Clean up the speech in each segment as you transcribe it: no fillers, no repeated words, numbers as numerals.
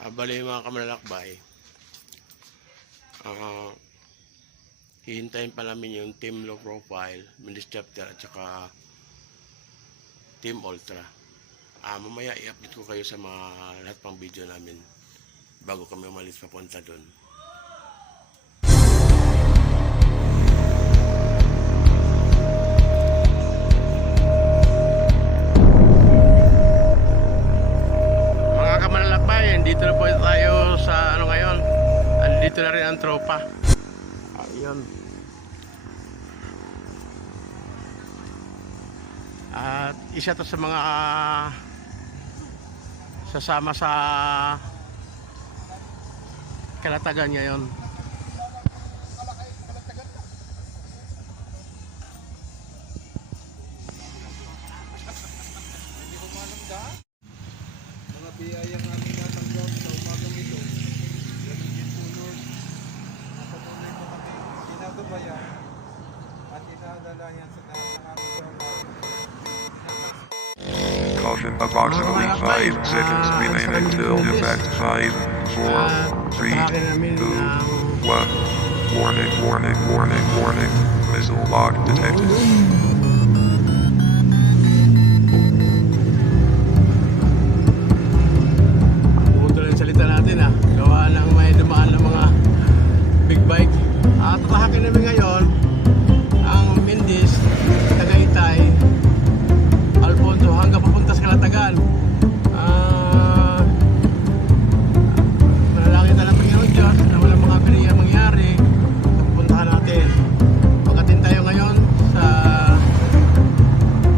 Bali mga kamalalakbay, hihintayin pa namin yung Team Low Profile, Minis Chapter at saka Team Ultra. Mamaya i-update ko kayo sa mga lahat pang video namin bago kami umalis papunta doon. Dito na po tayo sa ngayon. Andito na rin ang tropa. Ayun. At isa to sa mga sasama sa Kalatagan ngayon. Mga biyayang aming natanggap sa umagang ito, ganun tulog, napatuloy po kami ginagabayan at inadalayan sa lahat ng aming trabaho. Caution, approximately 5 seconds remaining till effect. 5, 4, 3, 2, 1. Warning, warning, warning, warning. Missile lock detected. Gawa ng may dumaan ng mga big bike. Tatahakin namin ngayon ang Mindis, Tagaytay, Alfonso hanggang papunta sa Kalatagan. Manalangin na lang Panginoon Diyos na walang mga biniya mangyari sa pupuntahan natin. Pagkatin tayo ngayon sa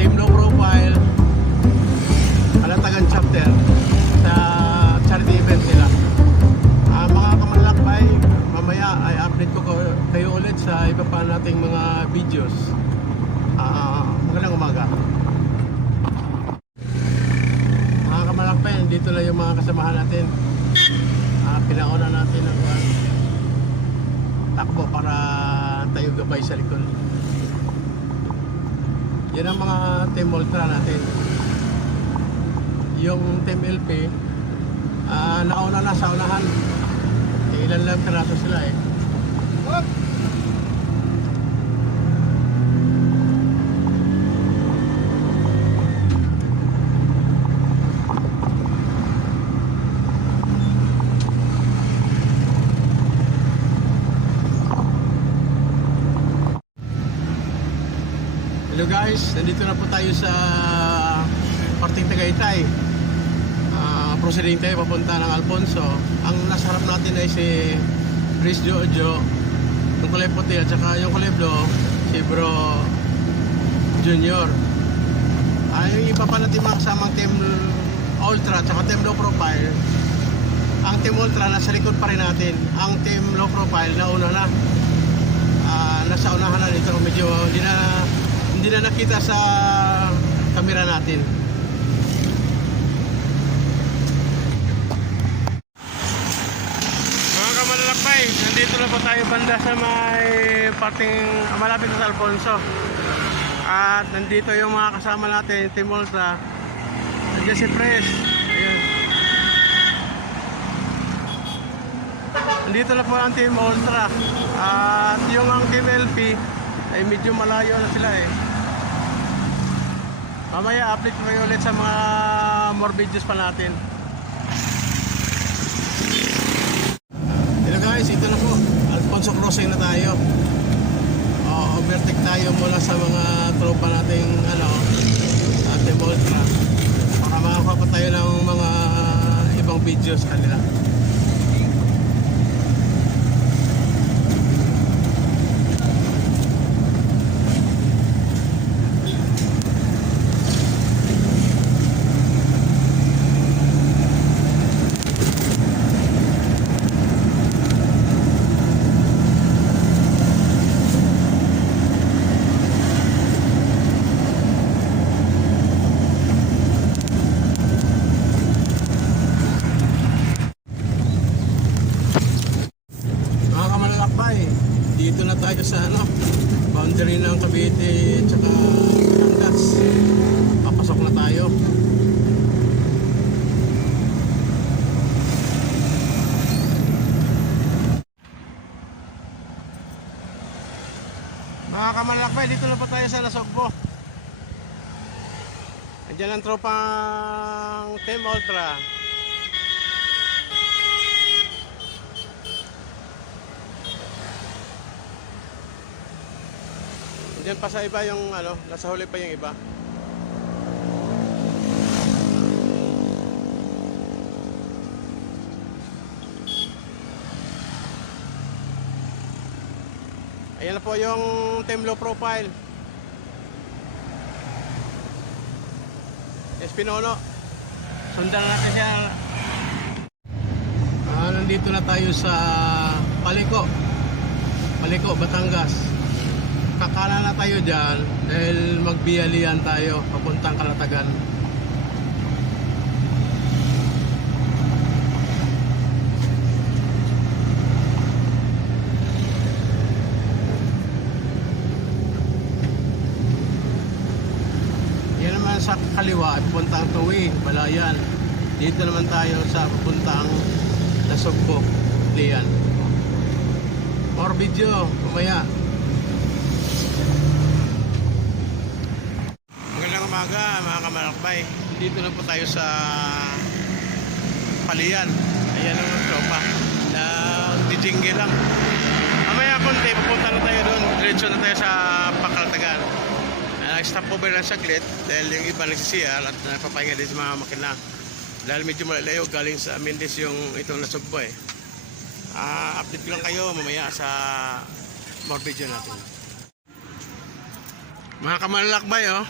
Team Low Profile Kalatagan Chapter sa charity event nila. Mga kamalakbay, mamaya ay update ko kayo ulit sa iba pa nating mga videos. Magandang umaga. Mga kamalakbay, dito na yung mga kasamahan natin. Pinauna natin ang takbo para tayo gabay sa likod. Yan ang mga Team Ultra natin. Yung Team LP nauna na sa unahan. Ilan lang piraso sila eh. Hello guys, nandito na po tayo sa parting Tagaytay. Proceeding tayo papunta ng Alfonso. Ang nasa harap natin ay si Chris Jojo, yung kulay puti at saka yung kulay blue, si Bro Junior. Yung iba pa natin mga kasamang Team Ultra at saka Team Low Profile. Ang Team Ultra nasa likod pa rin natin. Ang Team Low Profile nauna na. Nasa unahan na dito. Medyo hindi na nakita sa camera natin. Nandito na po tayo banda sa may parting malapit sa Alfonso. At nandito yung mga kasama natin, Team Ultra. Nandiyan si Pres. Ayun. Nandito na po ang Team Ultra. At yung ang Team LP ay medyo malayo na sila eh. Mamaya update ko kayo ulit sa mga more videos pa natin. Guys, ito na po, Alfonso crossing na tayo. Overtake tayo mula sa mga tropa nating Team Ultra para makakuha pa tayo ng mga ibang videos kanila. Dito na tayo sa boundary ng Cavite at saka Batangas. Papasok na tayo. kamalakbay, dito na po tayo sa Nasugbo. Andiyan ang tropang Team Ultra. Andiyan pa sa iba yung ano, nasa huli pa yung iba. Ayan na po yung Team Low Profile. Espinono. Sundan natin siya. Nandito na tayo sa Paliko. Paliko, Batangas. Kakala na tayo dyan dahil magbiyalian tayo papuntang Kalatagan. Sa kaliwa ay pupuntang Tuwi, Balayan. Dito naman tayo sa pupuntang Nasugbo, Lian. More video, kumaya. Magandang umaga mga kamalakbay. Dito na po tayo sa Palian. Ayan ang tropa na dijingge lang. Mamaya konti, pupunta na tayo doon. Diretso na tayo sa Pakalatagan. Stop over lang saglit dahil yung iba nagsisiyar at napapahinga din sa mga makina dahil medyo malalayo galing sa Mendes yung itong Nasugbo eh. Update ko lang kayo mamaya sa more video natin. Mga kamanlalakbay oh.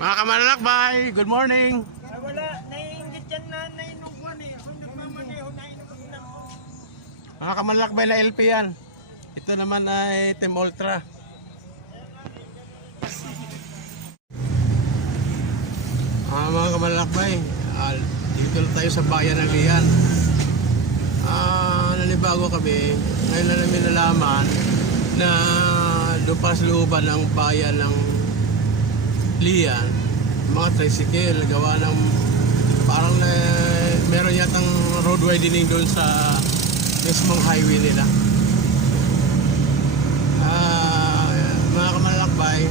Mga kamanlalakbay, good morning. Wala, naiingit yan na nainubuan eh. Kung nagmamaneho, nainubuan ko. Mga kamanlalakbay na LP yan. Ito naman ay Team Ultra. Mga kamalakbay, dito na tayo sa bayan ng Lian. Nanibago kami, ngayon na namin nalaman na doon pa sa looban ng bayan ng Lian, mga tricycle, gawa ng parang meron yatang road widening doon sa mismong highway nila. Mga kamalakbay,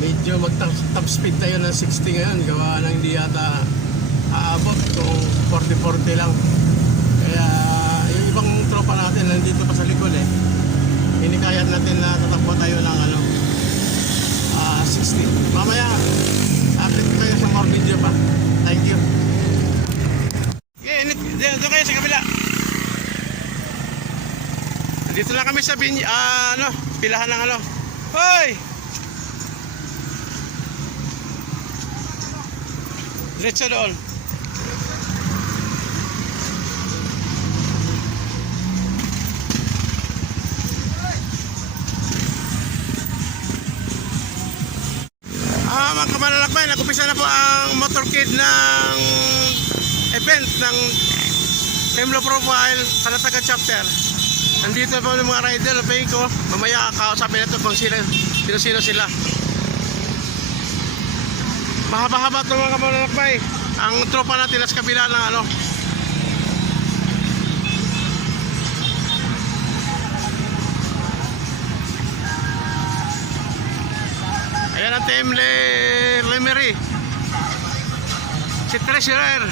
medyo mag-top speed tayo ng 60 ngayon, gawa ng hindi yata aabot kung 40-40 lang. Kaya yung ibang tropa natin nandito pa sa likod eh, inikayat natin na tatakbo tayo ng 60. Mamaya update ko kayo sa more video pa. Thank you. Okay, dito kayo sa kabila. Dito lang kami sa pilahan ng Hoy! Diretso doon. Mga kamanlalakbay, nag-umpisa na po ang motorcade ng event ng Team Low Profile Kalatagan Chapter. Nandito po ng mga rider, pay ko. Mamaya kausapin natin kung sino sila. Mahaba-haba ito mga kamanlalakbay. Ang tropa natin nasa kabila ng Ayan ang Team Lemery. Si Treasurer.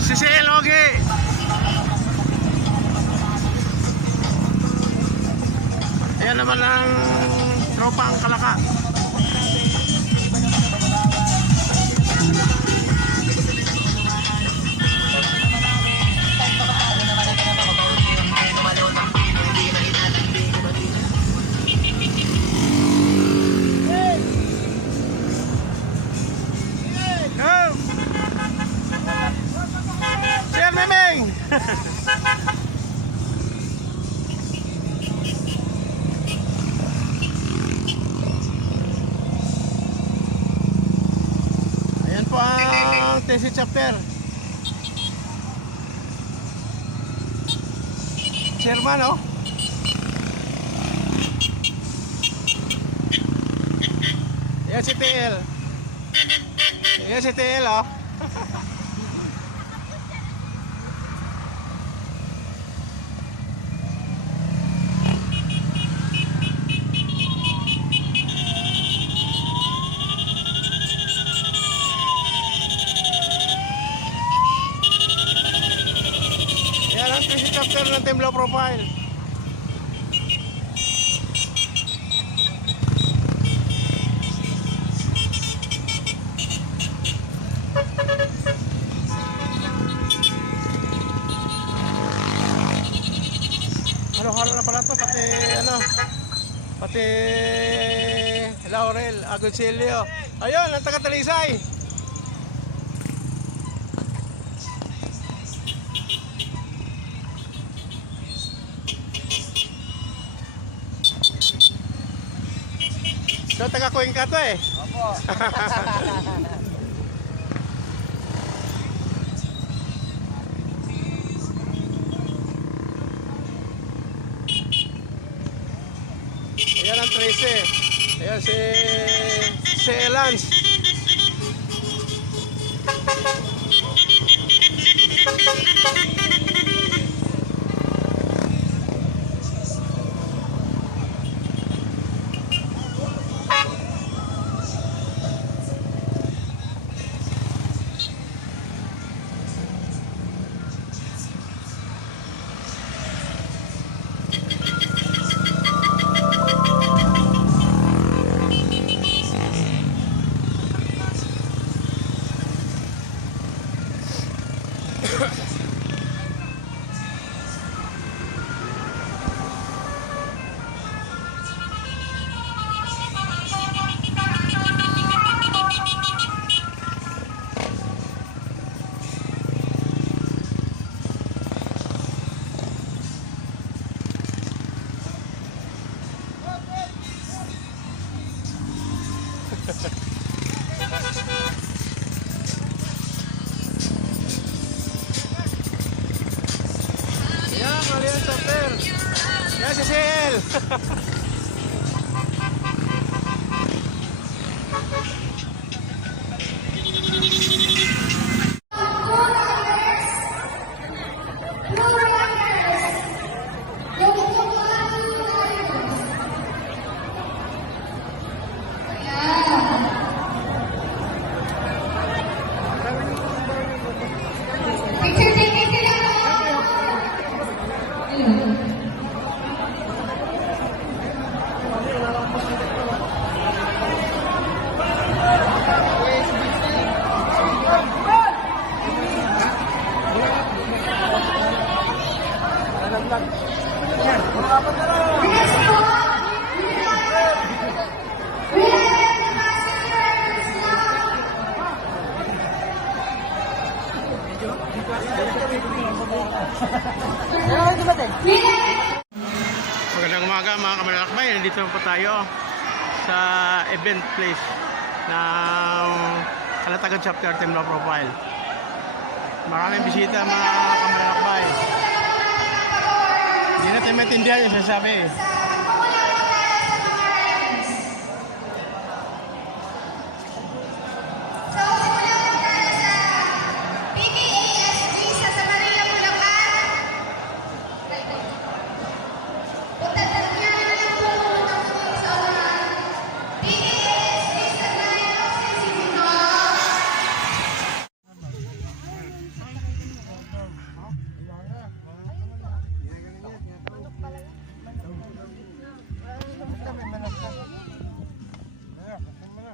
Si CL Oge. Ayan naman ang tropa ang Kalaka. Sir Memeng! Ayan po ang TC Chapter. Chairman oh. Ayan si TL. Ayan si TL oh. chapter ng Team Low Profile. Halo-halo na pala to, pati Laurel, Agoncillo. Ayun, ang taga-Talisay. So, taga-Cuenca to eh. Opo. Ayan ang 13. Ayan si Elance. Ayan, mali ang chapter. Ayan si CL. Magandang umaga mga kamalakbay. Nandito po tayo sa event place ng Kalatagan Chapter Team Low Profile. Maraming bisita mga kamalakbay. Hindi natin maintindihan yung sasabi.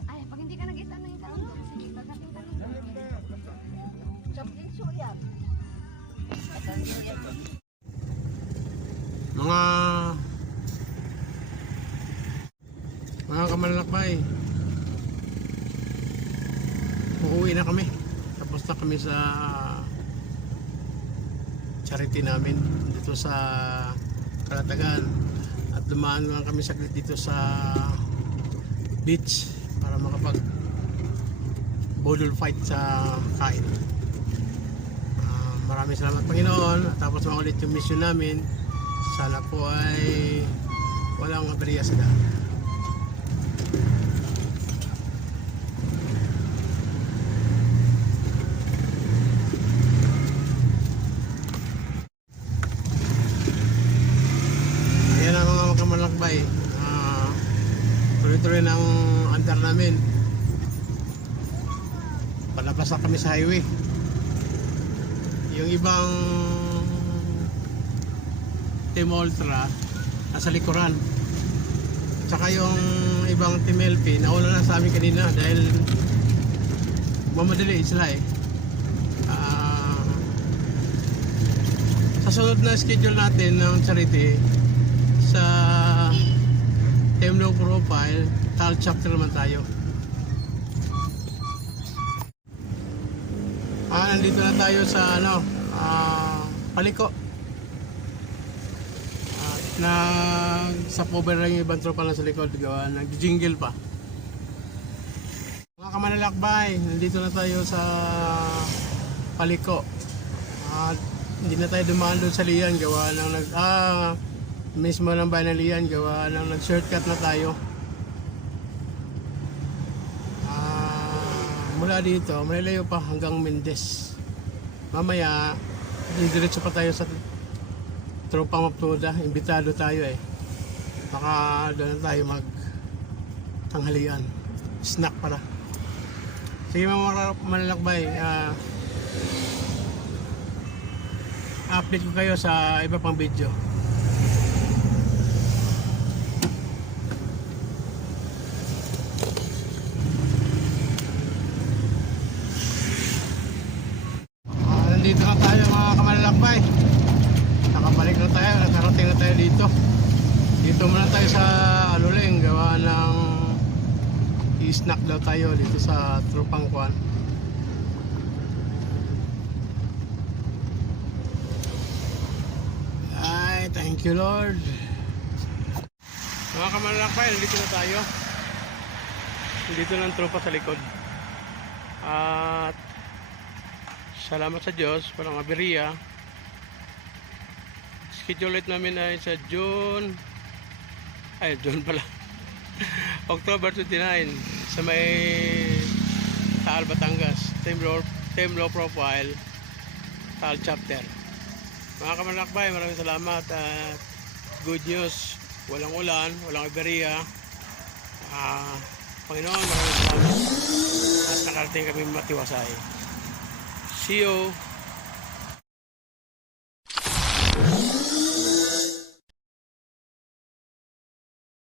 Ay, pag hindi ka nag-isa na yung kalong, sige, pagdating ka lang. Champion show yan. Mga kamalakbay, uuwi na kami. Tapos na kami sa charity namin dito sa Kalatagan. At dumaan lang kami saglit dito sa beach para makapag bodol fight sa kain. Maraming salamat Panginoon. Tapos maulit yung mission namin. Sana po ay walang aberya sa daan. Ayan ang mga kamalakbay. Tuloy-tuloy ng andar namin. Palabas na kami sa highway. Yung ibang Team Ultra nasa likuran. Tsaka yung ibang Team LP nauna na sa amin kanina dahil mamadali sila eh. Sa sunod na schedule natin ng charity sa Team Low Profile, TAL chapter naman tayo. Nandito na tayo sa Paliko. Sa cover lang yung ibang tropa na sa likod, gawa nag-jingle pa. Mga kamanalakbay, nandito na tayo sa Paliko. Hindi na tayo dumaan doon sa Lian, gawa ng mismo ng bayan ng Lian, gawa ng nag-shortcut na tayo. Mula dito, malayo pa hanggang Mendez. Mamaya, diretso pa tayo sa Tropang Maptuda. Imbitado tayo eh. Baka doon na tayo mag-tanghalian. Snack para. Sige mga manlalakbay, update ko kayo sa iba pang video. Nandito na tayo mga kamanlalakbay. Nakabalik na tayo, nakarating na tayo dito. Dito muna tayo sa Aluleng, gawa ng i-snack daw tayo dito sa Tropang Kwan. Ay, thank you Lord. Mga kamanlalakbay, nandito na tayo. Nandito na ang tropa sa likod. At salamat sa Diyos, walang aberya. Schedule ulit namin ay sa June pala October 29 sa may Taal, Batangas. Team Low Profile Taal Chapter. Mga kamanakbay, maraming salamat at good news, walang ulan, walang aberya. Panginoon, maraming salamat at nakarating kami matiwasay. See you.